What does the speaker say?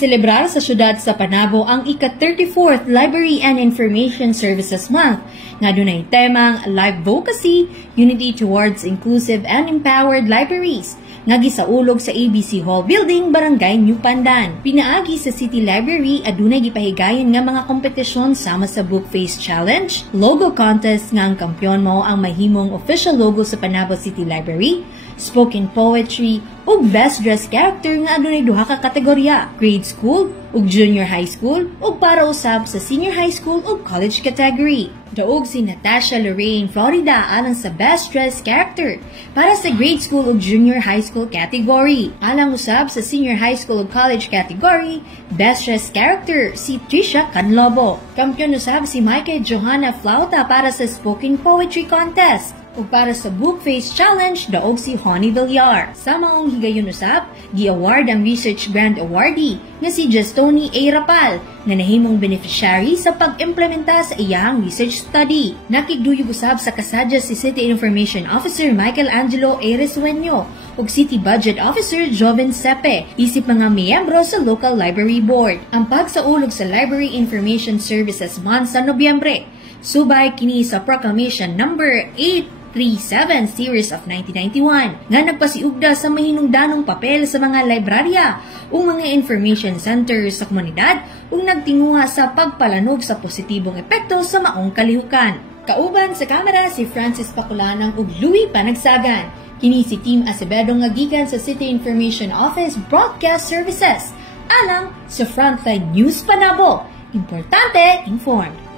Giselebrar sa syudad sa Panabo ang ika-34th Library and Information Services Month nga dunay temang Live Advocacy, Unity Towards Inclusive and Empowered Libraries nga gisaulog sa ABC Hall Building, Barangay New Pandan. Pinaagi sa City Library adunay gipahigayon nga mga kompetisyon sama sa Book Face Challenge, Logo Contest nga ang kampyon mao ang mahimong official logo sa Panabo City Library, Spoken Poetry, ug Best Dressed Character nga adunay duha ka kategorya, Grade School ug Junior High School ug para usab sa Senior High School ug College category. Daog si Natasha Lorraine Florida alang sa Best Dressed Character para sa Grade School ug Junior High School category. Alang usab sa Senior High School ug College category, Best Dressed Character si Trisha Canlobo. Kampiyon usab si Michael Johanna Flauta para sa Spoken Poetry Contest. Ug para sa Book Face Challenge, daog si Honey Villar. Sa maong higayon usab, gi-award ang Research Grant Awardee nga si Justoni A. Rapal na nahimong beneficiary sa pag-implementa sa iyang research study. Nakigduyog usab sa kasadya si City Information Officer Michael Angelo A. Resueño ug City Budget Officer Joven Sepe, isip mga miyembro sa Local Library Board. Ang pagsaulog sa Library Information Services Month sa Nobyembre, subay kini sa Proclamation Number 837 Series of 1991 nga nagpasiugda sa mahinungdanong papel sa mga librarya ug mga information centers sa komunidad ug nagtinguha sa pagpalanog sa positibong epekto sa maong kalihukan. Kauban sa kamera si Francis Paculanang ug Louie Panagsagan. Kini si Team Acevedo nga gikan sa City Information Office Broadcast Services alang sa Frontline News Panabo. Importante, informed.